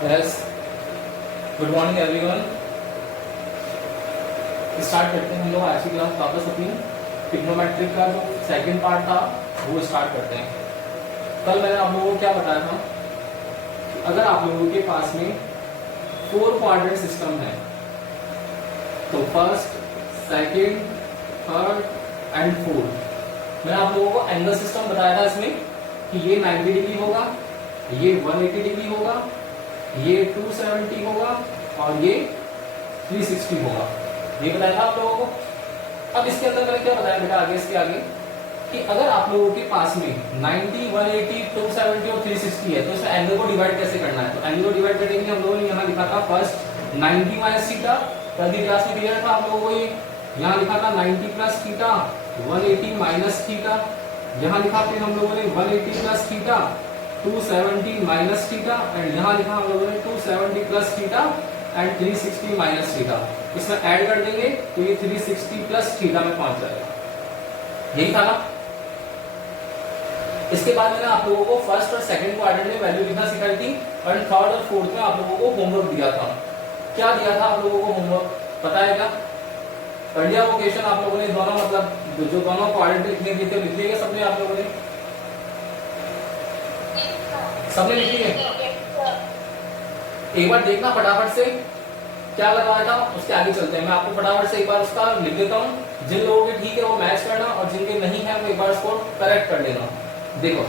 Yes, good morning everyone. Start करते हैं हम लोग आज की क्लास वापस अपनी ट्रिग्नोमेट्रिक का जो सेकंड पार्ट था वो स्टार्ट करते हैं। कल मैंने आप लोगों को क्या बताया था, अगर आप लोगों के पास में 4 क्वाड्रेंट सिस्टम है तो first, second, third and fourth, मैंने आप लोगों को एंगल सिस्टम बताया था इसमें कि ये 90 डिग्री होगा, ये 180 डिग्री होगा, ये 270 होगा और ये 360 होगा। ये बताया था आप लोगों को। अब इसके अंदर मैंने क्या बताया बेटा आगे, इसके आगे कि अगर आप लोगों के पास में 90, 180, 270 और 360 है तो इसमें एंगल को डिवाइड कैसे करना है। तो एंगल को डिवाइड करेंगे हम लोगों ने यहाँ लिखा था फर्स्ट 90 माइनस थीटा, कल की क्लास में क्लियर था आप लोगों को। ये यहाँ लिखा था 90 प्लस थीटा, 180 माइनस थीटा, यहाँ लिखा फिर हम लोगों ने 180 plus theta, 270 minus theta and यहाँ लिखा हम लोगों ने 270 plus theta and 360 minus theta. इसमें ऐड कर देंगे तो ये 360 प्लस थीटा में पहुंच जाएगा। यही था ना। इसके बाद मैंने आप लोगों को फर्स्ट और सेकंड क्वाड्रेंट में वैल्यू लिखना सिखाई थी और थर्ड और फोर्थ में आप लोगों को होमवर्क दिया था। क्या दिया था आप लोगों को होमवर्क पता है क्या? कर लिया वो क्वेश्चन आप लोगों ने दोनों, मतलब जो दोनों क्वाड्रेंट लिखने दिए थे लिख लिया सबने आप लोगों ने? सबने लिख लिए? एक बार देखना फटाफट से क्या लगाया था, उसके आगे चलते हैं। मैं आपको फटाफट से एक बार उसका लिख देता हूँ। जिन लोगों के ठीक है वो मैच करना और जिनके नहीं है वो एक बार उसको करेक्ट कर लेना। देखो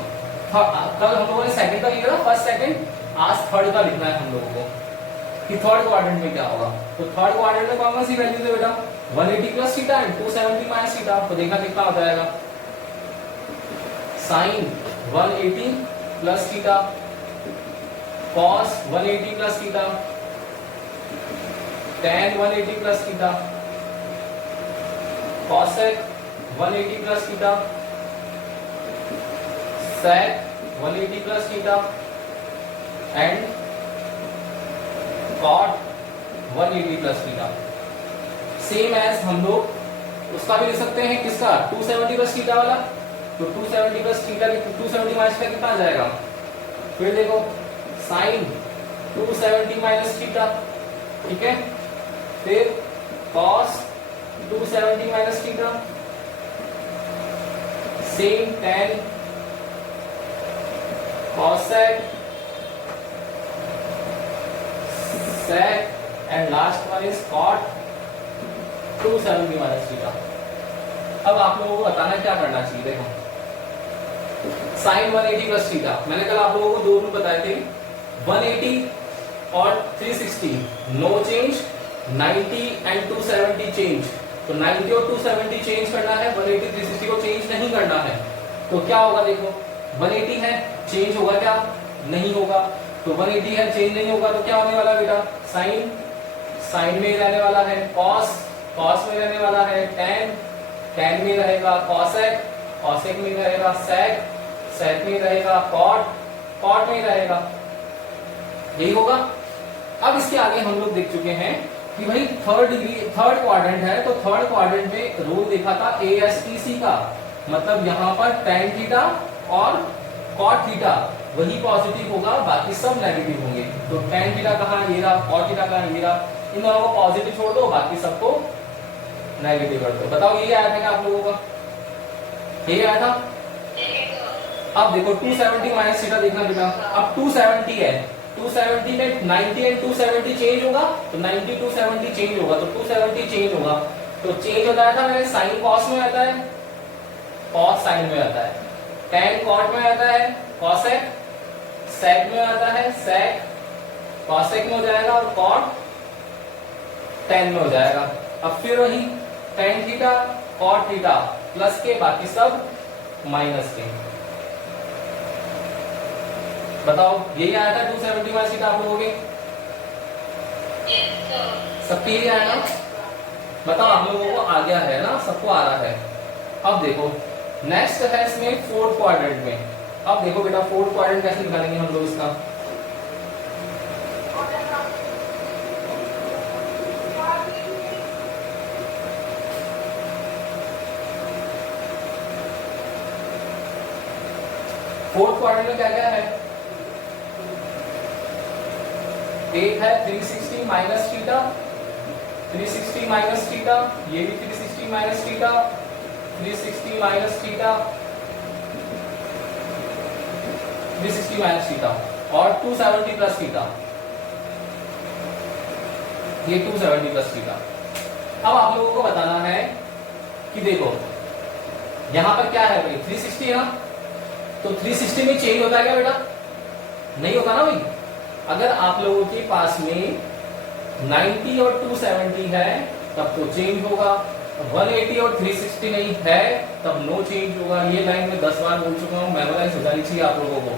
कल हम लोगों ने सेकंड का लिखा था, फर्स्ट सेकंड, आज थर्ड का लिखना है हम लोगों को कि थर्ड क्वाड्रेंट में क्या होगा। तो थर्ड क्वाड्रेंट में कौन सी वैल्यू है बेटा? 180 plus theta and 270 minus theta. तो देखना कितना हो जाएगा। Sine 180 plus theta, cos 180 plus theta, tan 180 plus theta, cosec 180 plus theta, sec 180 plus theta and cot 180 plus theta. Same as हम लोग उसका भी लिख सकते हैं, किसका? 270 प्लस थीटा वाला। तो 270 प्लस थीटा, 270 माइनस थीटा कितना आ जाएगा? फिर देखो साइन 270 माइनस थीटा, ठीक है। फिर cos 270 minus theta, same tan cosec sec and last one is cot 270 minus theta. अब आप लोगों को बताना क्या करना चाहिए। देखो साइन 180 प्लस थीटा, मैंने कल आप लोगों को दो रूल बताए थे, 180 और 360 नो चेंज, 90 एंड 270 चेंज। तो 90 और 270 चेंज करना है, 180 360 को चेंज नहीं करना है। तो क्या होगा देखो, 180 है चेंज होगा क्या? नहीं होगा। तो 180 है चेंज नहीं होगा तो क्या होने वाला बेटा? साइन, साइन में रहने वाला है, कॉस, कॉस में रहने वाला है, tan, tan में रहेगा, कॉसेक, कॉसेक में रहेगा, सेक, सेक में रहेगा, कॉट, कॉट में रहेगा। यही होगा। अब इसके आगे हम लोग देख चुके हैं कि भाई थर्ड डिग्री, थर्ड क्वाड्रेंट है तो थर्ड क्वाड्रेंट में रूल देखा था ASTC का, मतलब यहाँ पर tan थीटा और cot थीटा वही पॉजिटिव होगा, बाकी सब नेगेटिव होंगे। तो tan थीटा कहाँ ये रहा, cot थीटा कहाँ ये रहा, इन दोनों को पॉजिटिव छोड़ दो, बाकी सबको नेगेटिव कर दो। बताओ ये आया था क्या आप लोगों का? ये आया था। अब देखो 270 माइनस थीटा देखना बेटा, अब 270 है, 270 में 90 एंड 270 चेंज होगा, तो 90 270 चेंज होगा, तो 270 चेंज होगा। तो चेंज हो जाता है, साइन कॉस में आता है, कॉस साइन में आता है, tan कॉट में आता है, कॉसेक सेक में आता है, सेक कॉसेक में हो जाएगा और कॉट tan में हो जाएगा। अब फिर वही tan theta cot theta plus के, बाकी सब माइनस के। बताओ यही आया था 270 माइनस थीटा आप लोगों के? सबके यही आया ना? बताओ आप लोगों को आ गया है ना, सबको आ रहा है। अब देखो नेक्स्ट है इसमें फोर्थ क्वाड्रेंट में। अब देखो बेटा फोर्थ क्वाड्रेंट कैसे निकालेंगे हम लोग इसका। फोर्थ क्वाड्रेंट में क्या क्या है? एक है 360 माइनस थीटा, 360 माइनस थीटा, ये भी 360 minus theta, 360 minus theta, 360 minus theta, और 270 प्लस थीटा, ये 270 प्लस थीटा। अब आप लोगों को बताना है कि देखो यहां पर क्या है भाई, 360 है ना, तो 360 में चेंज होता है क्या बेटा? नहीं होता ना भाई। अगर आप लोगों के पास में 90 और 270 है तब तो चेंज होगा, 180 और 360 नहीं है तब नो चेंज होगा। ये लाइन में 10 बार बोल चुका हूं, मेमोराइज हो जानी चाहिए आप लोगों को।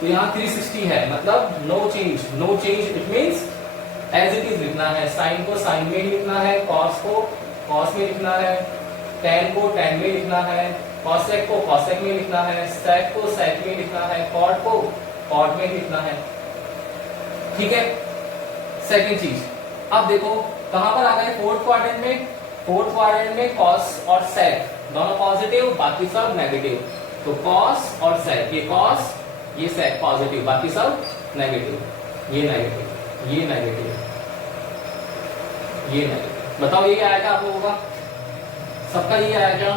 तो यहाँ 360 है मतलब no change, no change it means as it is लिखना है, साइन को साइन में लिखना है, कॉस को कॉस में लिखना है, टैन को टैन में लिखना है, कॉसेक को कॉसेक में लिखना है, सेक को सेक में लिखना है, कॉट को कॉट में लिखना है। ठीक है, सेकंड चीज, अब देखो कहां पर आ गए, फोर्थ क्वाड्रेंट में। फोर्थ क्वाड्रेंट में कॉस और सेक दोनों पॉजिटिव, बाकी सब नेगेटिव। तो कॉस और सेक, ये कॉस ये सेक पॉजिटिव, बाकी सब नेगेटिव। ये नेगेटिव, ये नेगेटिव, ये नेगेटिव। बताओ ये आया क्या आप लोगों का? सबका ये आया क्या?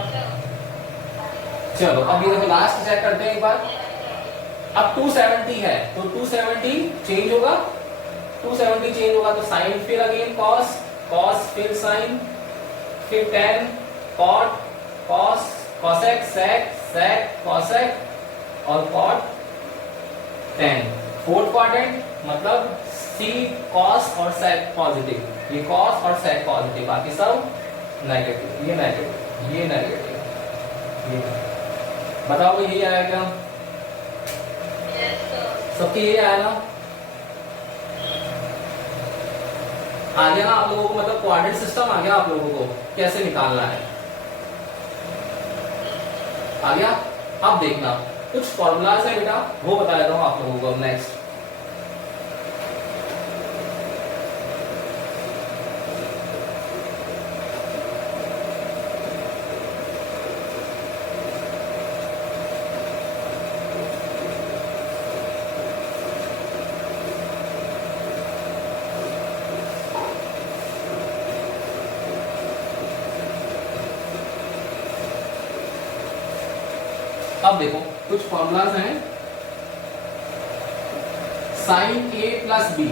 चलो अब ये देखो लास्ट चेक करते हैं एक बार। अब 270 है तो 270 चेंज होगा, 270 चेंज होगा तो साइन, फिर अगेन कॉस, कॉस फिर साइन, फिर टेन, कॉट, कॉस, कॉसेक, सेक, सेक, कॉसेक और कॉट, टेन। फोर्थ क्वाड्रेंट मतलब सी कॉस और सेक पॉजिटिव, ये कॉस और सेक पॉजिटिव, बाकी सब नेगेटिव। ये नेगेटिव, ये नेगेटिव, ये बताओ यही आया क्या? सबके ये आया ना? आ गया ना आप लोगों को, मतलब कोऑर्डिनेट सिस्टम आ गया आप लोगों को कैसे निकालना है, आ गया। अब देखना कुछ फॉर्मूलाज है बेटा, वो बता देता हूं आप लोगों को नेक्स्ट। अब देखो कुछ फॉर्मूलाज हैं। साइन ए प्लस बी,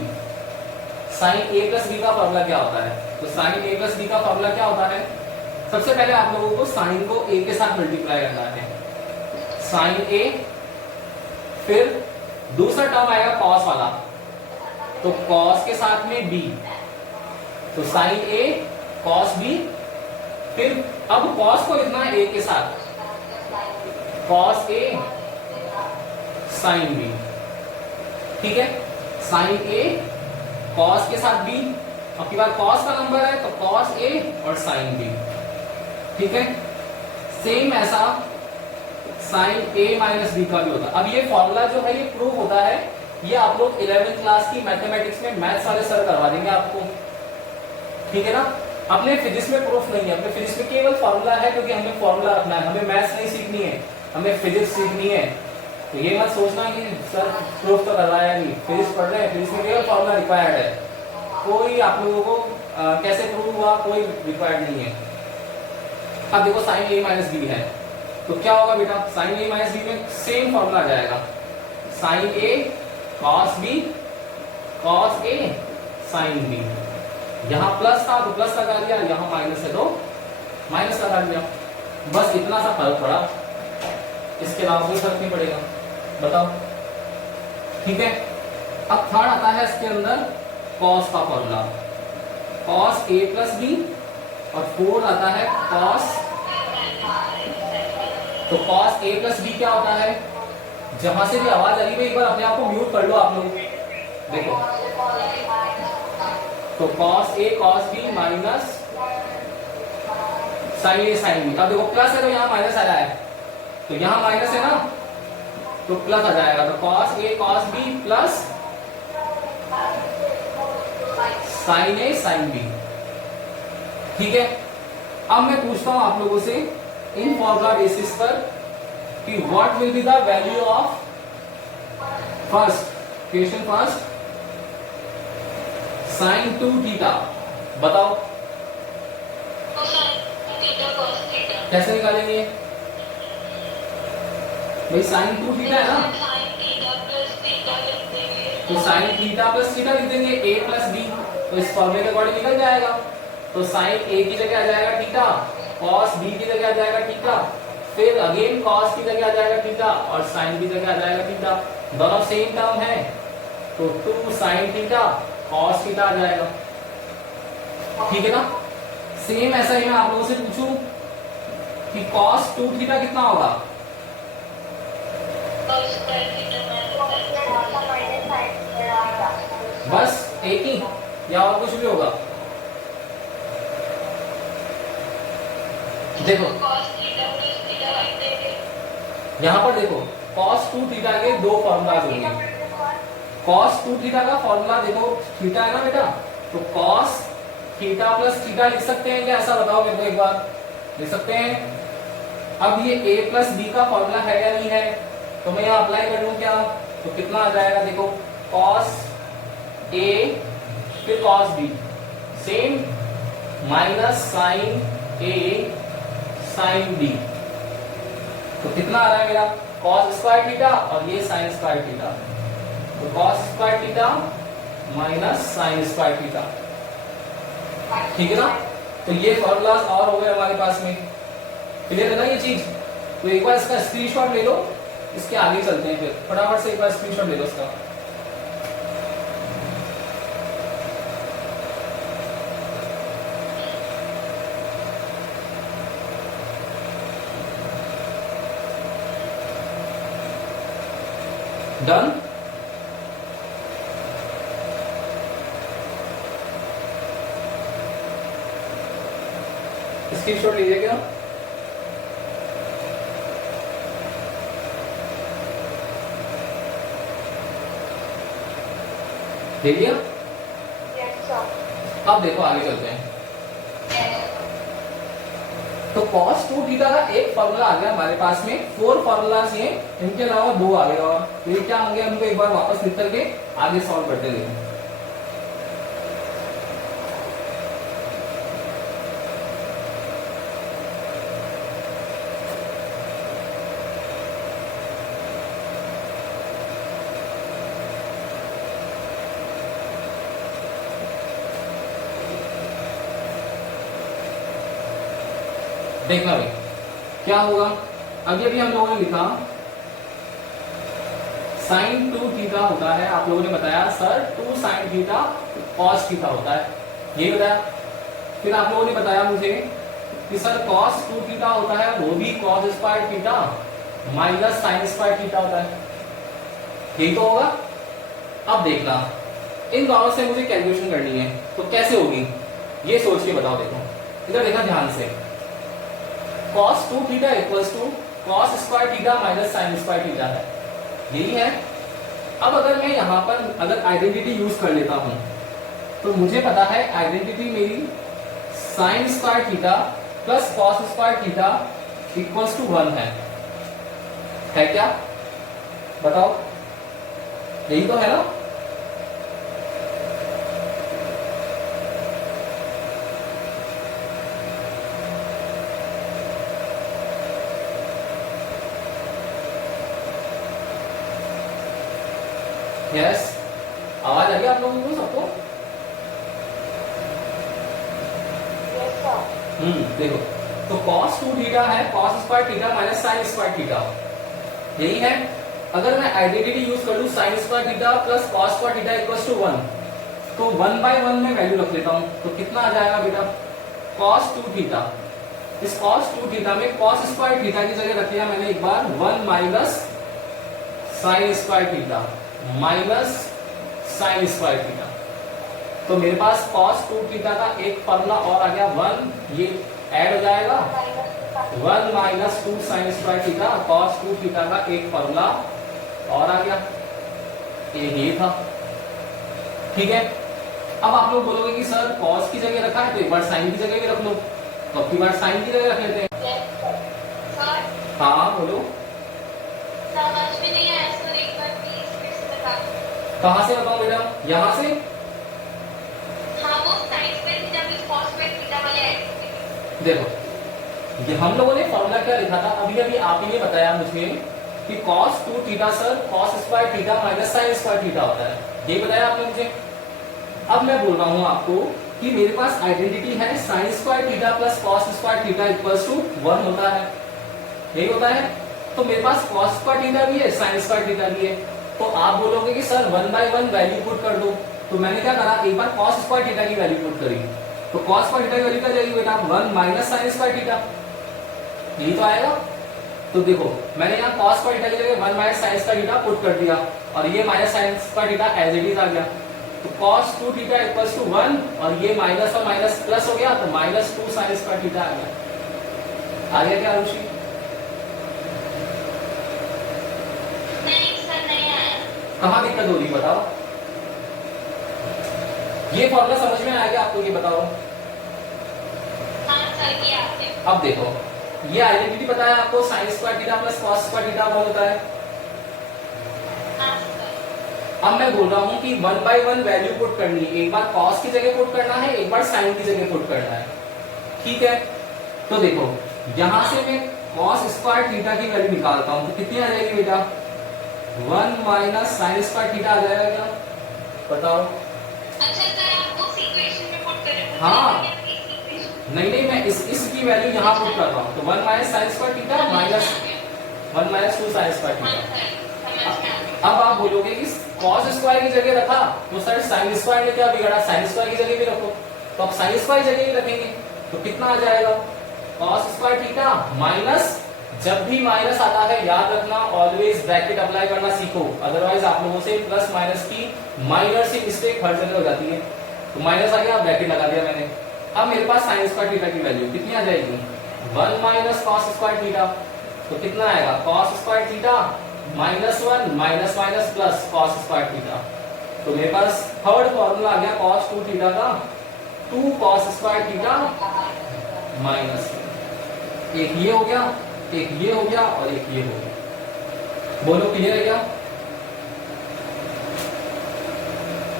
साइन ए प्लस बी का फॉर्मूला क्या होता है? तो साइन ए प्लस बी का फॉर्मूला क्या होता है? सबसे पहले आप लोगों को साइन को ए के साथ मल्टीप्लाई करना है, साइन ए, फिर दूसरा टर्म आएगा कॉस वाला, तो कॉस के साथ में बी, तो साइन ए कॉस बी, फिर अब कॉस को लिखना है ए के साथ, कॉस ए साइन बी। ठीक है, साइन ए कॉस के साथ बी, अब की बार कॉस का नंबर है तो कॉस ए और साइन बी। ठीक है, सेम ऐसा साइन ए माइनस बी का भी होता है। अब ये फॉर्मूला जो है ये प्रूव होता है, ये आप लोग 11th क्लास की मैथमेटिक्स में मैथ्स वाले सर करवा देंगे आपको। ठीक है ना, अपने फिजिक्स में प्रूफ नहीं है, अपने फिजिक्स में केवल फॉर्मूला है, क्योंकि हमें फॉर्मूला रखना है, हमें मैथ्स नहीं सीखनी है, हमें फिजिक्स सीखनी है। तो ये मत सोचना कि सर प्रूफ तो करवाया नहीं, फिजिक्स पढ़ रहे हैं, फिजिक्स में केवल फॉर्मूला रिक्वायर्ड है, कोई आप लोगों को कैसे प्रूव हुआ कोई रिक्वायर्ड नहीं है। अब देखो साइन ए माइनस बी है तो क्या होगा बेटा, साइन ए माइनस बी में सेम फॉर्मूला आ जाएगा, sign A cos B, cos A sine B. यहां प्लस था तो प्लस लगा दिया, यहां माइनस है तो माइनस लगा दिया, बस इतना सा फर्क पड़ा, इसके अलावा कोई फर्क नहीं पड़ेगा। बताओ ठीक है। अब थर्ड आता है इसके अंदर कॉस का formula, cos A plus B, और फोर्थ आता है कॉस, तो कॉस ए प्लस बी क्या होता है, जहां से भी आवाज आ रही है एक बार अपने आप को म्यूट कर लो आप लोग, देखो तो cos A cos B minus sign A sine B. अब देखो प्लस है तो यहाँ माइनस आ रहा है, तो यहाँ माइनस है ना तो प्लस आ जाएगा, तो cos A cos B plus sign A sine B. ठीक है, अब मैं पूछता हूं आप लोगों से इन फॉर्मूला बेसिस पर कि what will be the value of first, question first, sine 2 theta, बताओ कैसे निकालेंगे भाई? साइन 2 थीटा है ना, तो साइन थीटा प्लस थीटा लिख देंगे a प्लस b, तो इस फॉर्मूले के अकॉर्डिंग निकल जाएगा। तो साइन a की जगह आ जाएगा थीटा, कॉस b की जगह आ जाएगा थीटा, फिर अगेन कॉस की जगह आ जाएगा थीटा और साइन की जगह आ जाएगा थीटा, दोनों सेम टर्म है, तो 2 साइन थीटा कॉस थीटा आ जाएगा। ठीक है ना? सेम ऐसा ही मैं आप लोगों से पूछूं कि कॉस 2 थीटा कितना होगा? बस एक ही या और कुछ भी होगा? देखो यहां पर देखो, cos 2 थीटा के दो फॉर्मूलाज होंगे। cos 2 थीटा का फॉर्मूला देखो, थीटा है ना बेटा, तो cos थीटा प्लस थीटा लिख सकते हैं क्या? ऐसा बताओ मेरे को एक बार, लिख सकते हैं? अब ये a प्लस b का फॉर्मूला है या नहीं है? तो मैं यहाँ अप्लाई कर लूं क्या? तो कितना आ जाएगा देखो, cos a फिर cos b same minus sine a sine b, तो कितना आ रहा है मेरा? cos स्क्वायर थीटा और ये साइन स्क्वायर थीटा, तो cos square theta minus sine square theta. ठीक है ना? तो ये फॉर्मूलाज और हो गए हमारे पास में। क्लियर है ना ये चीज? तो एक बार इसका स्क्रीनशॉट ले लो, इसके आगे चलते हैं, फिर फटाफट से एक बार स्क्रीनशॉट ले लो इसका। डन? स्क्रीनशॉट लीजिए क्या? ले लिया? अब देखो आगे चलते हैं। तो cos 2 थीटा का एक फॉर्मूला आ गया हमारे पास में, 4 फॉर्मूलाज हैं, इनके अलावा 2 आ गए और तो ये क्या होंगे हमको एक बार वापस लिख करके आगे सॉल्व करते हैं। देखना भाई क्या होगा। अभी हम लोगों ने लिखा साइन 2 थीटा होता है, आप लोगों ने बताया sir 2 sine theta cos theta होता है, ये बताया। फिर आप लोगों ने बताया मुझे कि सर कॉस 2 थीटा होता है वो भी cos square theta minus sine square theta होता है, यही तो होगा। अब देखना इन दोनों से मुझे कैलकुलेशन करनी है, तो कैसे होगी ये सोच के बताओ। देखो इधर देखा ध्यान से, cos 2 theta equals to cos square theta minus sine square theta है, यही है। अब अगर मैं यहाँ पर अगर आइडेंटिटी यूज कर लेता हूं तो मुझे पता है आइडेंटिटी मेरी sine square theta plus cos square theta equals to 1 है क्या? बताओ, यही तो है ना? यस, आवाज आ गई आप लोगों को सबको? देखो तो cos 2 थीटा है cos square theta minus sine square theta, यही है। अगर मैं आइडेंटिटी यूज कर लूं sine square theta plus cos square theta equals to 1, तो 1/1 में वैल्यू रख लेता हूं, तो कितना आ जाएगा बेटा? cos 2 थीटा, इस cos 2 थीटा में cos स्क्वायर थीटा की जगह रख लिया मैंने एक बार 1 minus sine square theta minus sine square theta, तो मेरे पास cos 2 थीटा का एक फॉर्मूला और आ गया 1, ये ऐड हो जाएगा 1 minus 2 sign square theta, cos 2 theta का एक फॉर्मूला और आ गया, ये था। ठीक है, अब आप लोग बोलोगे कि सर cos की जगह रखा है तो एक बार साइन की जगह भी रख लो, तो अब की बार साइन की जगह रख लेते हैं। हाँ बोलो, समझ में नहीं आया सर, एक बार प्लीज फिर से बता। कहां से बताऊं बेटा? यहां से देखो ये हम लोगों ने फॉर्मूला क्या लिखा था, अभी अभी आप ही ने बताया मुझे कि cos 2 theta sir cos square theta minus sine square theta होता है, ये बताया आपने मुझे। अब मैं बोल रहा हूं आपको कि मेरे पास आइडेंटिटी है sine square theta plus cos square theta equals to 1 होता है, यही होता है। तो मेरे पास cos स्क्वायर थीटा भी है, साइन स्क्वायर थीटा भी है। तो आप बोलोगे कि सर 1/1 वैल्यू पुट कर दो, तो मैंने क्या करा, एक बार cos स्क्वायर थीटा की वैल्यू पुट करी, तो cos स्क्वायर थीटा की वैल्यू क्या जाएगी बेटा, 1 माइनस साइन स्क्वायर थीटा, यही तो आएगा। तो देखो मैंने यहाँ cos स्क्वायर थीटा की जगह 1 minus sine square theta put कर दिया, और ये minus sine square theta as it is आ गया। तो cos 2 थीटा इक्वल्स टू 1, और ये माइनस और माइनस प्लस हो गया, तो माइनस 2 साइन स्क्वायर थीटा आ गया। आ गया क्या रुचि? नहीं सर, नहीं आया। कहाँ दिक्कत हो रही बताओ? ये फॉर्मूला समझ में आया क्या आपको, ये बताओ। हाँ सर, ये आपने। अब देखो ये आइडेंटिटी बताया आपको, sign square theta plus cos square theta बहुत होता है। हाँ सर। अब मैं बोल रहा हूँ कि 1/1 वैल्यू पुट करनी है, एक बार cos की जगह पुट करना है, एक बार साइन की जगह पुट करना है, ठीक है। तो देखो यहां से मैं cos स्क्वायर थीटा की वैल्यू निकालता हूँ, तो कितनी आ जाएगी बेटा, 1 माइनस साइन स्क्वायर थीटा आ जाएगा क्या, बताओ। अच्छा सर, आप उस इक्वेशन में पुट करें। हाँ। नहीं मैं इसकी वैल्यू यहाँ पुट कर रहा हूँ, तो 1 minus sine square theta minus 1 minus 2 sine square हाँ थीटा। सर, समझ में आ गया। अब आप बोलोगे कि cos स्क्वायर की जगह रखा, तो सर साइन स्क्वायर ने क्या बिगड़ा, साइन स्क्वायर की जगह भी रखो, तो आप साइन स्क्वायर की जगह भी रखेंगे, तो कितना आ जाएगा, cos स्क्वायर थीटा माइनस, जब भी माइनस आता है याद रखना ऑलवेज ब्रैकेट अप्लाई करना सीखो, अदरवाइज आप लोगों से प्लस माइनस की माइनर सी मिस्टेक हर जगह हो जाती है। तो माइनस आ गया, ब्रैकेट लगा दिया मैंने। अब मेरे पास साइन स्क्वायर थीटा की वैल्यू कितनी आ जाएगी, 1 माइनस cos स्क्वायर थीटा, तो कितना आएगा, cos square theta minus 1 minus minus plus cos square theta. तो मेरे पास थर्ड फॉर्मूला आ गया cos 2 थीटा का, 2 cos स्क्वायर थीटा माइनस, एक ये हो गया, एक ये हो गया, और एक ये हो गया। बोलो क्लियर है क्या?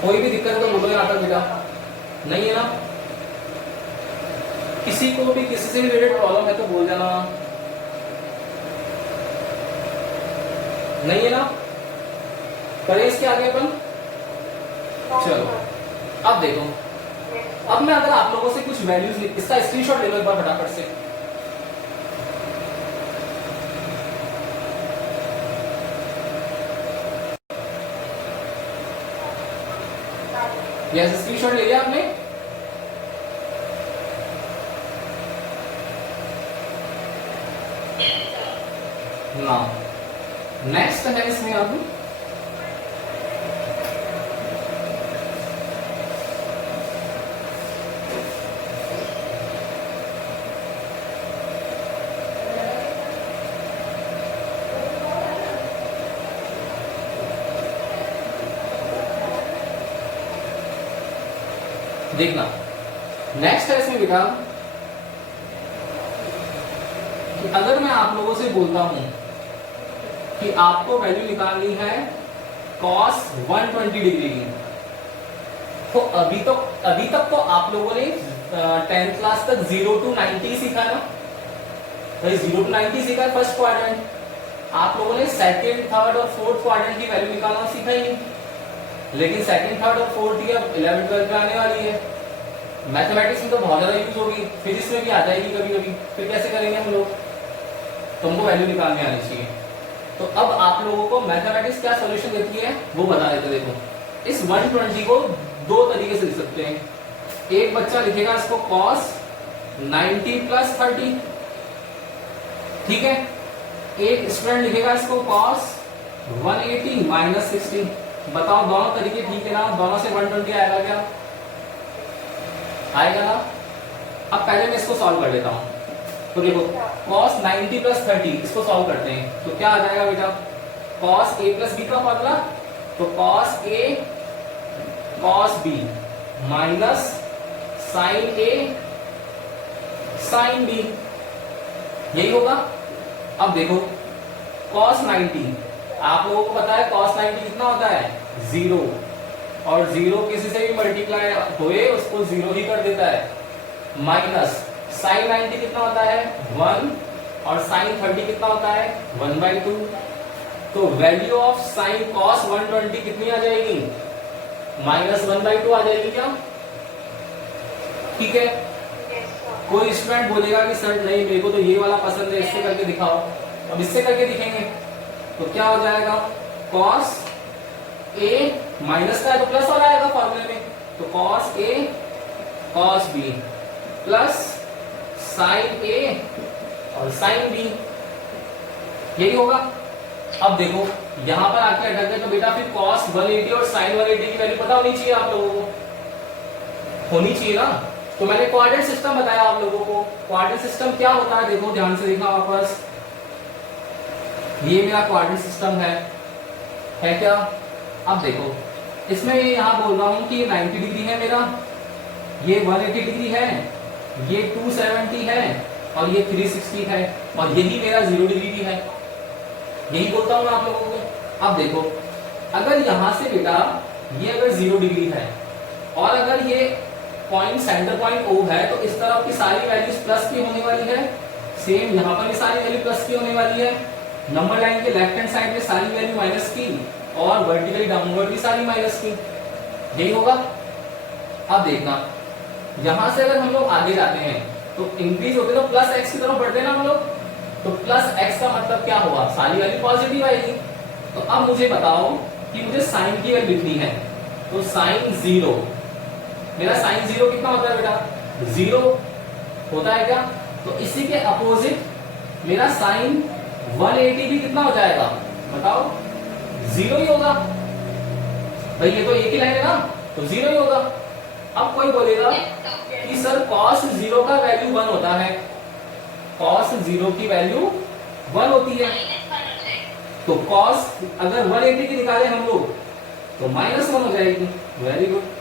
कोई भी दिक्कत तो बोलो यहाँ तक बेटा, नहीं है ना? किसी को भी किसी से भी रिलेटेड प्रॉब्लम है तो बोल देना, नहीं है ना? करें इसके आगे अपन, चलो अब देखो, अब मैं अगर आप लोगों से कुछ वैल्यूज, इसका स्क्रीनशॉट ले लो एक बार फटाफट से। यस, स्क्रीनशॉट ले लिया आपने? ना, नेक्स्ट है इसमें अब देखना, नेक्स्ट है इसमें बेटा कि अगर मैं आप लोगों से बोलता हूं कि आपको वैल्यू निकालनी है cos 120 डिग्री की, तो अभी तक तो आप लोगों ने 10th क्लास तक 0 to 90 सीखा ना, भाई 0 to 90 सीखा है फर्स्ट क्वाड्रेंट, आप लोगों ने सेकंड, थर्ड और फोर्थ क्वाड्रेंट की वैल्यू निकालना सीखा ही नहीं। लेकिन सेकंड, थर्ड और फोर्थ की अब 11th 12th में आने वाली है, मैथमेटिक्स में तो बहुत ज्यादा यूज होगी, फिजिक्स में भी आ जाएगी कभी कभी, फिर कैसे करेंगे हम लोग, तुमको वैल्यू निकालने आनी चाहिए। तो अब आप लोगों को मैथमेटिक्स क्या सॉल्यूशन देती है वो बता देते। देखो इस 120 को दो तरीके से लिख सकते हैं, एक बच्चा लिखेगा इसको cos 90 प्लस 30, ठीक है, एक स्टूडेंट लिखेगा इसको cos 180 माइनस 60। बताओ दोनों तरीके ठीक है ना, दोनों से 120 आएगा क्या, आएगा ना? अब पहले मैं इसको सॉल्व कर लेता हूं, तो देखो cos 90 प्लस 30 इसको सॉल्व करते हैं, तो क्या आ जाएगा बेटा, cos a प्लस b का फॉर्मूला, तो cos a cos b minus sin a sin b, यही होगा। अब देखो cos 90, आप लोगों को पता है cos 90 कितना होता है, 0, और 0 किसी से भी मल्टीप्लाई होए उसको 0 ही कर देता है, माइनस साइन 90 कितना होता है 1 और साइन 30 कितना होता है 1/2। तो वैल्यू ऑफ साइन कॉस 120 कितनी आ जाएगी -1/2 आ जाएगी क्या? ठीक है। कोई स्टूडेंट बोलेगा कि सर नहीं मेरे को तो ये वाला पसंद है, इससे करके दिखाओ। अब इससे करके दिखेंगे तो क्या हो जाएगा cos a माइनस का है तो प्लस वाला आएगा फॉर्मूले में, तो cos a cos b plus sin a और sin b, यही होगा। अब देखो यहां पर आके अटक गए तो बेटा फिर cos 180 और sin 180 की वैल्यू पता होनी चाहिए आप लोगों को, होनी चाहिए ना। तो मैंने कोऑर्डिनेट सिस्टम बताया आप लोगों को। कोऑर्डिनेट सिस्टम क्या होता है देखो ध्यान से देखना वापस, ये मेरा कोऑर्डिनेट सिस्टम है क्या? अब देखो इसमें यहां बोल रहा हूं कि ये 90 डिग्री है मेरा, ये 180 डिग्री है, ये 270 है और ये 360 है और यही मेरा 0 डिग्री भी है, यही बोलता हूं आप लोगों को। अब देखो अगर यहां से बेटा ये अगर 0 डिग्री है और अगर ये पॉइंट सेंटर पॉइंट O है तो इस तरफ की सारी वैल्यूज प्लस की होने वाली है, सेम यहां पर भी सारी वैल्यू प्लस की होने वाली है, नंबर लाइन के लेफ्ट हैंड साइड में सारी वैल्यू माइनस की और वर्टिकली डाउनवर्ड भी सारी माइनस की, यही होगा। अब देखना यहां से अगर हम लोग आगे जाते हैं तो इंक्रीज होते तो प्लस x की तरफ बढ़ते ना हम लोग, तो प्लस x का मतलब क्या होगा सारी वैल्यू पॉजिटिव आएगी। तो अब मुझे बताओ कि मुझे साइन की वैल्यू लिखनी है, तो साइन 0, मेरा साइन 0 कितना होता है बेटा 0 होता है क्या? तो इसी के अपोजिट मेरा साइन 180 भी कितना हो जाएगा बताओ 0 ही होगा भाई, ये तो एक ही लाइन है ना तो 0 ही होगा। अब कोई बोलेगा कि सर cos 0 का वैल्यू 1 होता है, cos 0 की वैल्यू 1 होती है, तो cos अगर 180 की निकाले हम लोग तो -1 हो जाएगी। वेरी गुड,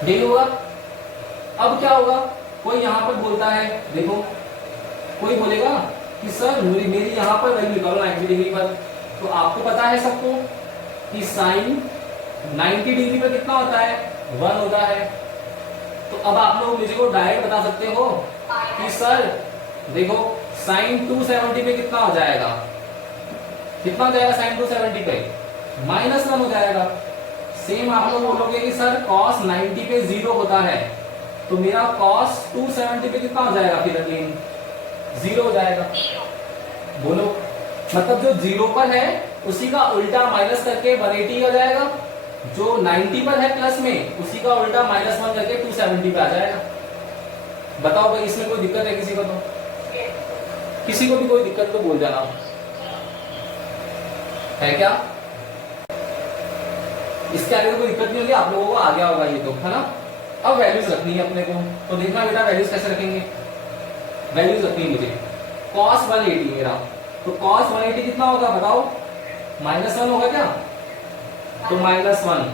यही होगा। अब क्या होगा, कोई यहां पर बोलता है देखो, कोई बोलेगा कि सर मेरी यहां पर वैल्यू निकालो 90 डिग्री पर, तो आपको पता है सबको कि साइन 90 डिग्री पर कितना होता है 1 होता है। तो अब आप लोग मुझे को डायरेक्ट बता सकते हो कि सर देखो साइन 270 पे कितना हो जाएगा, कितना हो जाएगा साइन 270 पे -1 हो जाएगा। सेम आप लोग बोलोगे कि सर cos 90 पे 0 होता है, तो मेरा cos 270 पे कितना हो जाएगा फिर अगेन 0 हो जाएगा। बोलो मतलब जो 0 पर है उसी का उल्टा माइनस करके 180 हो जाएगा, जो 90 पर है प्लस में उसी का उल्टा -1 करके 270 पे आ जाएगा। बताओ भाई इसमें कोई दिक्कत है किसी को? तो किसी को भी कोई दिक्कत तो बोल जाना है क्या? इसके आगे कोई दिक्कत नहीं होगी, आप लोगों को आ गया होगा ये तो, है ना। अब वैल्यूज रखनी है अपने को, तो देखना बेटा वैल्यूज कैसे रखेंगे। वैल्यूज रखनी है मुझे cos 180 मेरा, तो cos 180 कितना होगा बताओ -1 होगा क्या? तो -1।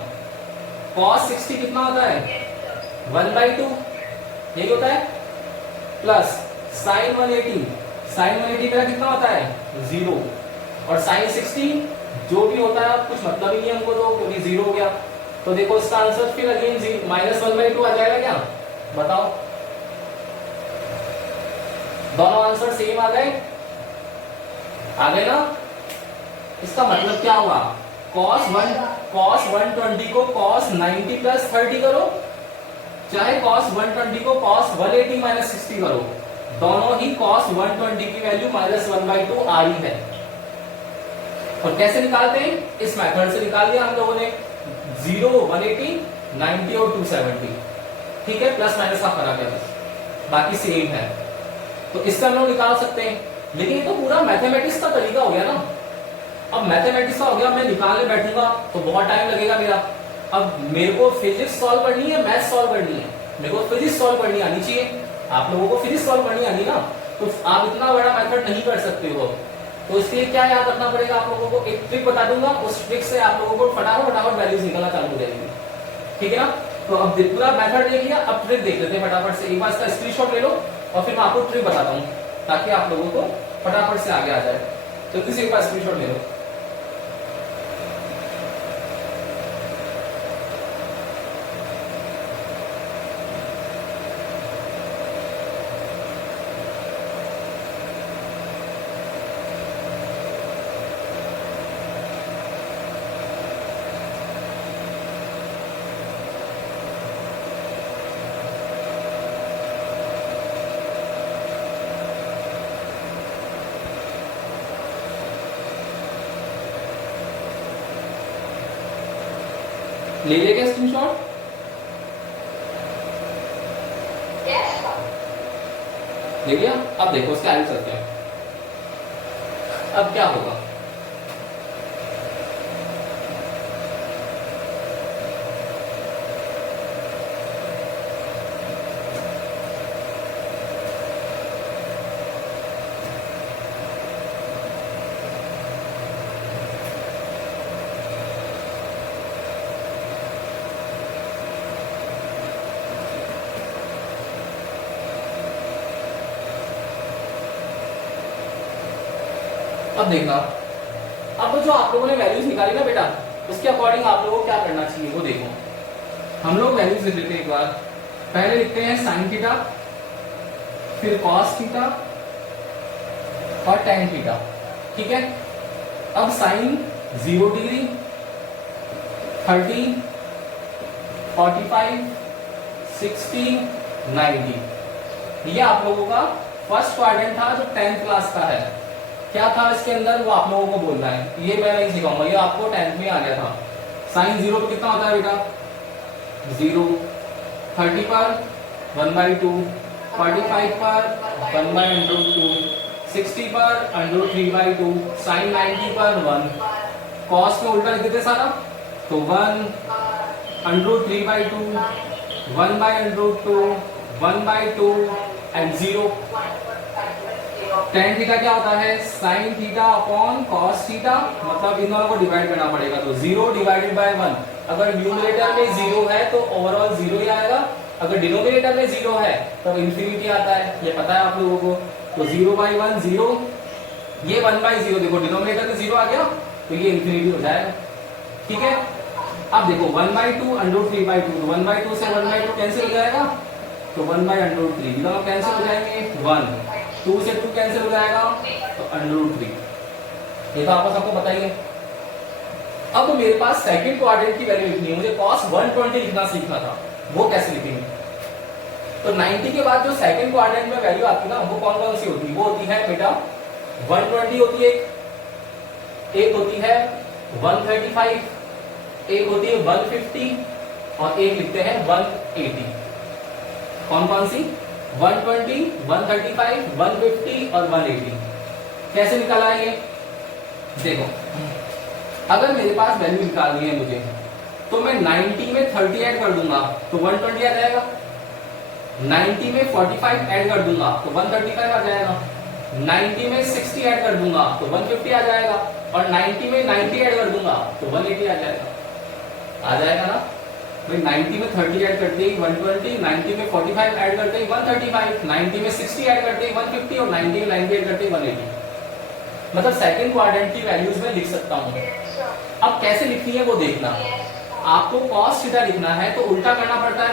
cos 60 कितना होता है 1/2, यही होता है, प्लस sin 180, sin 180 मेरा कितना होता है 0 और sin 60 जो भी होता है कुछ मतलब ही नहीं हमको तो, क्योंकि 0 हो गया। तो देखो इसका आंसर फिर अगेन -1/2 आ जाएगा क्या बताओ? दोनों आंसर सेम आ गए ना। इसका मतलब क्या हुआ, cos 120 को cos 90 प्लस 30 करो, चाहे cos 120 को cos 180 माइनस 60 करो, दोनों ही cos 120 की वैल्यू -1/2 आ रही है। और कैसे निकालते हैं, इस मेथड से निकाल दिया हम लोगों ने, 0 180 90 और 270, ठीक है, प्लस माइनस का फर्क है बस, बाकी सेम है। तो इससे हम लोग निकाल सकते हैं, लेकिन ये तो पूरा मैथमेटिक्स का तरीका हो गया ना। अब मैथमेटिक्स का हो गया, मैं निकालने बैठूंगा तो बहुत टाइम लगेगा मेरा। अब मेरे को फिजिक्स सॉल्व करनी है, मैथ सॉल्व करनी है, मेरे को फिजिक्स सॉल्व करनी आनी चाहिए, आप लोगों को फिजिक्स सॉल्व करनी आनी ना, तो आप इतना बड़ा मेथड नहीं कर सकते हो। तो इसके लिए क्या याद रखना पड़ेगा आप लोगों को, एक ट्रिक बता दूंगा, उस ट्रिक से आप लोगों को फटाफट वैल्यूज निकलना चालू हो जाएंगी, ठीक है ना। तो अब पूरा मेथड देख लिया, अब ट्रिक देख लेते हैं फटाफट से। एक बार इसका स्क्रीनशॉट ले लो और फिर मैं आपको ट्रिक बताता हूँ, ताकि आप लोगों को फटाफट से आगे आ जाए। तो किसी एक बार स्क्रीनशॉट ले लो। ले लिया क्या स्क्रीनशॉट? ले लिया? अब देखो उसके आगे चलते हैं। अब क्या होगा? अब देखना, अब जो आप लोगों ने वैल्यूज निकाली ना बेटा, उसके अकॉर्डिंग आप लोगों को क्या करना चाहिए वो देखो। हम लोग वैल्यूज लिख लेते हैं एक बार। पहले लिखते हैं साइन थीटा, फिर कॉस थीटा और टेन थीटा, ठीक है। अब साइन 0 डिग्री, 30, 45, 60, 90, ये आप लोगों का फर्स्ट क्वाड्रेंट था जो 10th क्लास का है। क्या था इसके अंदर वो आप लोगों को बोलना है, ये मैं नहीं सिखाऊंगा, ये आपको 10th में आ गया था। साइन 0 पे कितना होता है बेटा? 0। 30 पर 1/2, 45 पर 1/√2, 60 पर √3/2, साइन 90 पर 1। कॉस में उल्टा लिख देते सारा, तो 1 √3/2, 1/√2, 1/2 एंड 0। टेन थीटा क्या होता है? Sine theta upon cos theta, मतलब इन दोनों को डिवाइड करना पड़ेगा, तो 0 डिवाइडेड बाय 1। अगर न्यूमरेटर में 0 है तो ओवरऑल 0 ही आएगा, अगर डिनोमिनेटर में 0 है तो इंफिनिटी आता है, ये पता है आप लोगों को। तो 0/1 0, ये 1/0, देखो डिनोमिनेटर में 0 आ गया तो ये इंफिनिटी हो जाएगा, ठीक है। अब देखो 1/2 √3/2, तो 1/2 से 1/2 कैंसिल हो जाएगा, तो 1/√3, दोनों कैंसिल हो जाएंगे, 1, 2 से 2 कैंसिल हो जाएगा, तो √3। ये तो आपको सबको बताइए। अब मेरे पास सेकंड क्वाड्रेंट की वैल्यू लिखनी है, मुझे cos 120 लिखना सीखना था, वो कैसे लिखेंगे? तो 90 के बाद जो सेकंड क्वाड्रेंट में वैल्यू आती है ना, वो कौन कौन सी होती है? वो होती है बेटा 120 होती है, एक होती है 135, एक होती है 150 और एक लिखते हैं 180। कौन कौन सी? 120, 135, 150 और 180। कैसे निकाला है ये? देखो, अगर मेरे पास वैल्यू निकालनी है मुझे, तो मैं 90 में 30 ऐड कर दूंगा तो 120 आ जाएगा, 90 में 45 ऐड कर दूंगा तो 135 आ जाएगा, 90 में 60 ऐड कर दूंगा तो 150 आ जाएगा, और 90 में 90 ऐड कर दूंगा तो 180 आ जाएगा। आ जाएगा ना भाई? 90 में 30 ऐड करते ही 120, 90 में 45 ऐड करते ही 135, 90 में 60 ऐड करते ही 150 और 90 में 90 ऐड करते ही 180। मतलब सेकंड क्वाड्रेंट की वैल्यूज में लिख सकता हूं। अब कैसे लिखनी है वो देखना। आपको cos थीटा लिखना है तो उल्टा करना पड़ता है,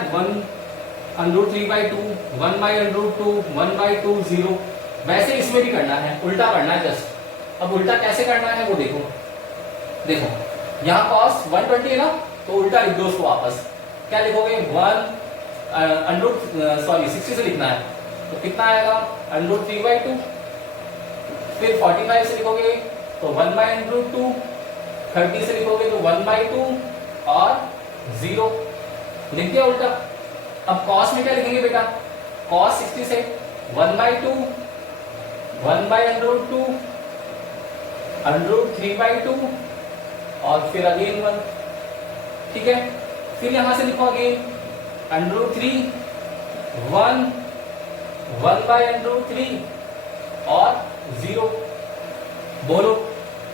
1√3/2, 1/√2, 1/2, 0। वैसे इसमें भी करना है, उल्टा करना है जस्ट। अब उल्टा कैसे करना है वो देखो। देखो यहाँ cos 120 है ना, तो उल्टा लिख दो उसको वापस। क्या लिखोगे? 60 से लिखना है तो कितना आएगा? √3/2। फिर 45 से लिखोगे तो 1/√2, 30 से लिखोगे तो 1/2 और 0। लिख दिया उल्टा। अब cos में क्या लिखेंगे बेटा? cos 60 से 1/2, 1/√2, √3/2 और फिर अगेन 1, ठीक है। फिर यहां से लिखो अगेन √3, 1, 1/√3 और 0। बोलो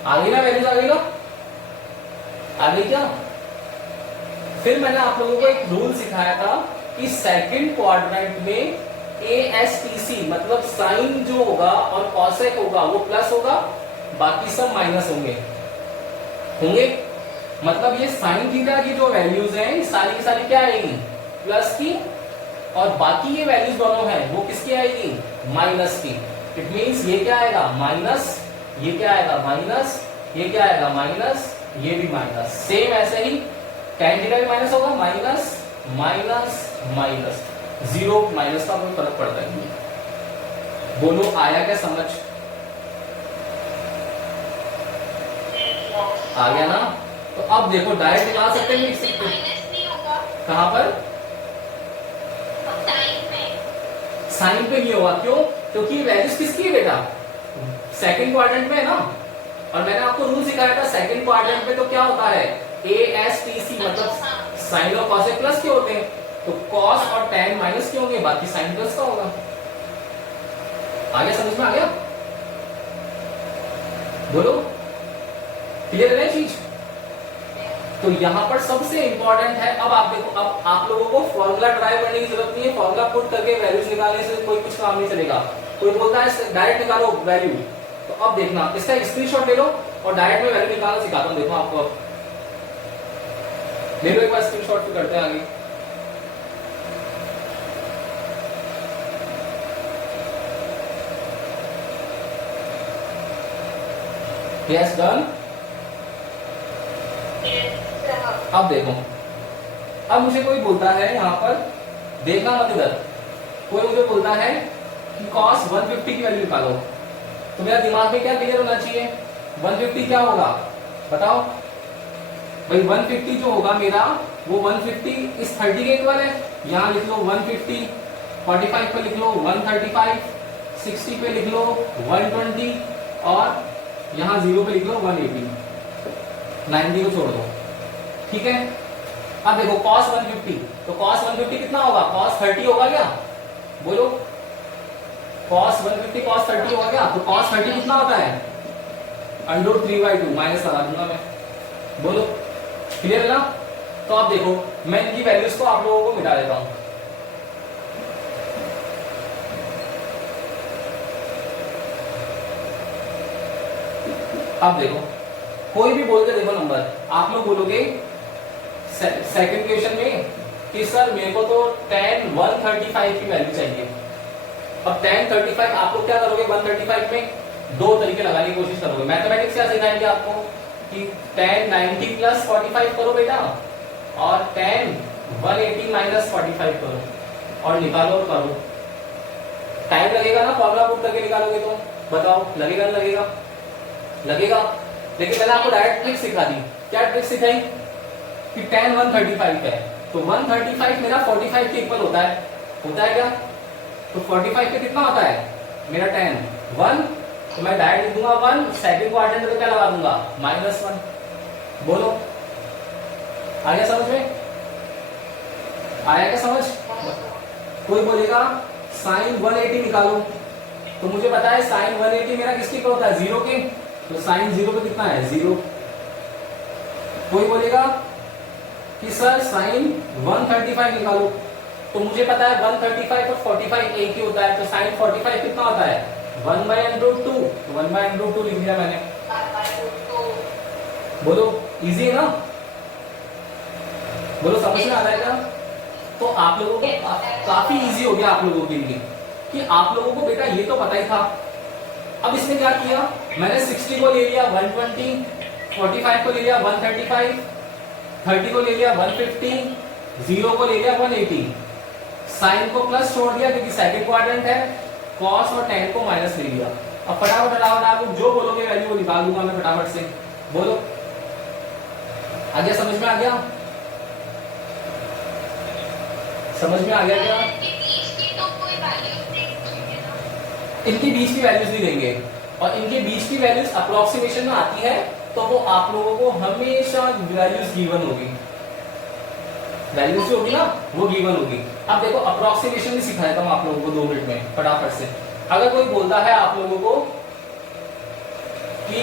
आ गई ना वैल्यूज? आ गई ना? आ गई क्या? फिर मैंने आप लोगों को एक रूल सिखाया था कि सेकंड क्वाड्रेंट में ASTC मतलब साइन जो होगा और कॉसेक होगा वो प्लस होगा, बाकी सब माइनस होंगे। मतलब ये साइन थीटा की जो वैल्यूज हैं सारी की सारी क्या आएगी? प्लस की, और बाकी ये वैल्यूज दोनों हैं वो किसकी आएगी? माइनस की। इट मींस ये क्या आएगा? माइनस, ये क्या आएगा? माइनस, ये क्या आएगा? माइनस, ये भी माइनस। सेम ऐसे ही tan थीटा भी माइनस होगा, माइनस माइनस माइनस, 0 माइनस का कोई फर्क पड़ता है नहीं। बोलो आया क्या समझ? आ गया ना? तो अब देखो डायरेक्ट निकाल सकते हैं, लिख इसमें सकते हैं। माइनस नहीं होगा कहां पर? टाइम में। साइन पे नहीं होगा, क्यों? क्योंकि वैल्यूज किसकी है बेटा? सेकंड क्वाड्रेंट में है ना। और मैंने आपको रूल सिखाया था सेकंड क्वाड्रेंट में तो क्या होता है, ए एस टी सी, मतलब साइन और कॉस प्लस के होते हैं। तो कॉस और टैन माइनस के होंगे, बाकी साइन प्लस का होगा। आगे समझ में आ गया? बोलो, क्लियर है ना चीज? तो यहाँ पर सबसे इंपॉर्टेंट है, अब आप देखो, अब आप लोगों को फॉर्मूला ड्राइव करने की जरूरत नहीं है, फॉर्मूला पुट करके वैल्यूज निकालने से कोई कुछ काम नहीं चलेगा। कोई बोलता है डायरेक्ट निकालो वैल्यू, तो अब देखना, इसका स्क्रीनशॉट ले लो और डायरेक्ट में वैल्यू निकालना सिखाता हूँ। देखो आपको, अब ले लो एक बार स्क्रीनशॉट, फिर करते हैं आगे। Yes done. अब देखो, अब मुझे कोई बोलता है यहाँ पर, देखना मत इधर, कोई मुझे बोलता है कि cos 150 की वैल्यू निकालो, तो मेरा दिमाग में क्या क्लियर होना चाहिए, 150 क्या होगा बताओ भाई। 150 जो होगा मेरा, वो 150 इस 30 के इक्वल है। यहाँ लिख लो 150, 45 पे लिख लो 135, 60 पे लिख लो 120 और यहाँ 0 पे लिख लो 180, 90 को छोड़ दो, ठीक है। अब देखो cos 150, तो cos 150 कितना होगा, cos 30 होगा क्या? बोलो, cos 150 cos 30 होगा क्या? तो cos 30 कितना होता है, √3/2, माइनस लगा दूंगा मैं। बोलो, क्लियर है ना? तो अब देखो, मैं इनकी वैल्यूज को आप लोगों को मिटा देता हूं। अब देखो, कोई भी बोल के देखो नंबर, आप लोग बोलोगे सेकंड क्वेश्चन में कि सर मेरे को तो tan 135 की वैल्यू चाहिए। अब tan 35 आप लोग क्या करोगे, 135 में दो तरीके लगाने की कोशिश करोगे। मैथमेटिक्स क्या सिखाएंगे आपको कि tan 90 प्लस 45 करो बेटा, और tan 180 माइनस 45 करो और निकालो और करो। टाइम लगेगा ना, फॉर्मूला पुट करके निकालोगे तो बताओ, लगेगा ना लगेगा? लगेगा। लेकिन मैंने आपको डायरेक्ट ट्रिक सिखा दी। क्या ट्रिक सिखाई कि tan 135 है, तो 135 मेरा 45 के इक्वल होता है क्या? तो 45 पे कितना होता है मेरा tan 1, तो मैं डायरेक्ट लिख दूंगा 1, सेकंड क्वाड्रेंट में क्या लगा दूंगा -1। बोलो, आ गया समझ में? आया क्या समझ? कोई बोलेगा sin 180 निकालो, तो मुझे पता है sin 180 मेरा किसके इक्वल होता है, 0 के, तो sin 0 पे कितना है 0। कोई बोलेगा कि सर sin 135 निकालो, तो मुझे पता है 135 और 45 एक ही होता है, तो sin 45 कितना होता है 1/√2, तो 1/√2 लिख दिया मैंने। बोलो, इजी है ना? बोलो, समझ में आ रहा है क्या? तो आप लोगों को काफी इजी हो गया आप लोगों के लिए कि आप लोगों को बेटा ये तो पता ही था। अब इसमें क्या किया, मैंने 60 को ले लिया 120, 45 को ले लिया 135, 30 को ले लिया 150, 0 को ले लिया 180, साइन को प्लस छोड़ दिया क्योंकि सेकंड क्वाड्रेंट है, कॉस और tan को माइनस ले लिया। अब फटाफट आप जो बोलोगे वैल्यू वो निकाल दूंगा मैं फटाफट से। बोलो, आ गया समझ में? आ गया समझ में? आ गया क्या? इनके बीच की वैल्यूज नहीं देंगे, और इनके बीच की वैल्यूज अप्रोक्सीमेशन में आती है, तो वो आप लोगों को हमेशा वैल्यूज गिवन होगी। वैल्यूज जो होगी ना वो गिवन होगी। अब देखो, अप्रोक्सीमेशन भी सिखा देता हूं आप लोगों को 2 मिनट में फटाफट से। अगर कोई बोलता है आप लोगों को कि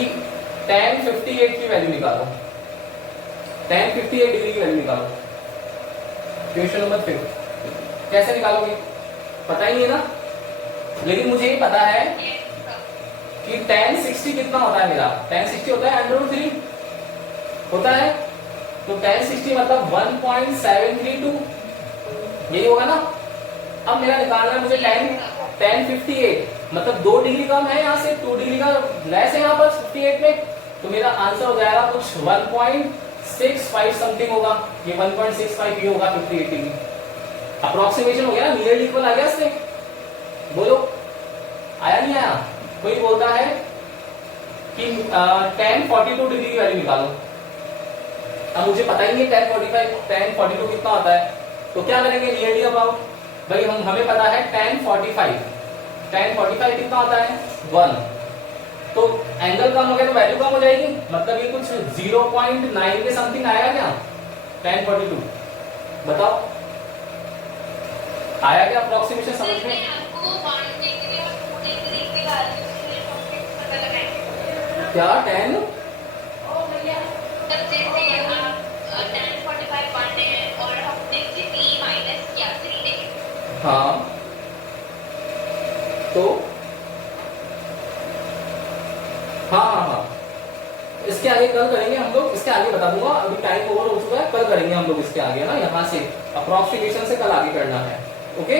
tan 58 की वैल्यू निकालो, tan 58 डिग्री की वैल्यू निकालो, क्वेश्चन नंबर 5, कैसे निकालोगे? पता ही नहीं है ना, लेकिन मुझे ये पता है कि tan 60 कितना होता है मेरा, tan 60 होता है √3 होता है, तो tan 60 मतलब 1.732 यही होगा ना। अब मेरा निकालना है मुझे tan 58, मतलब 2 डिग्री कम है यहाँ से, 2 डिग्री का लेस है यहाँ पर 58 में, तो मेरा आंसर हो जाएगा कुछ 1.65 समथिंग होगा, ये 1.65 ही होगा 58 डिग्री। अप्रोक्सीमेशन हो गया ना, नियरली इक्वल आ गया इससे। बोलो, आया नहीं आया? कोई बोलता है कि tan 42 डिग्री की वैल्यू निकालो, अब मुझे पता ही नहीं है tan 42 कितना आता है, तो क्या करेंगे नियरली अबाउट, भाई हमें पता है tan 45 कितना आता है 1, तो एंगल कम हो गया तो वैल्यू कम हो जाएगी, मतलब ये कुछ 0.9 के समथिंग आएगा क्या tan 42, बताओ आया क्या अप्रोक्सीमेशन समझ में? आपको 1 डिग्री और 2 डिग्री की वैल्यू से पता लगाएंगे क्या tan तब जैसे आप tan 45 1 है और हमने b माइनस या 3 है। हाँ तो हाँ, इसके आगे कल करेंगे हम लोग, इसके आगे बता दूंगा, अभी टाइम ओवर हो चुका है, कल करेंगे हम लोग इसके आगे ना, यहाँ से अप्रोक्सीमेशन से कल आगे करना है, ओके।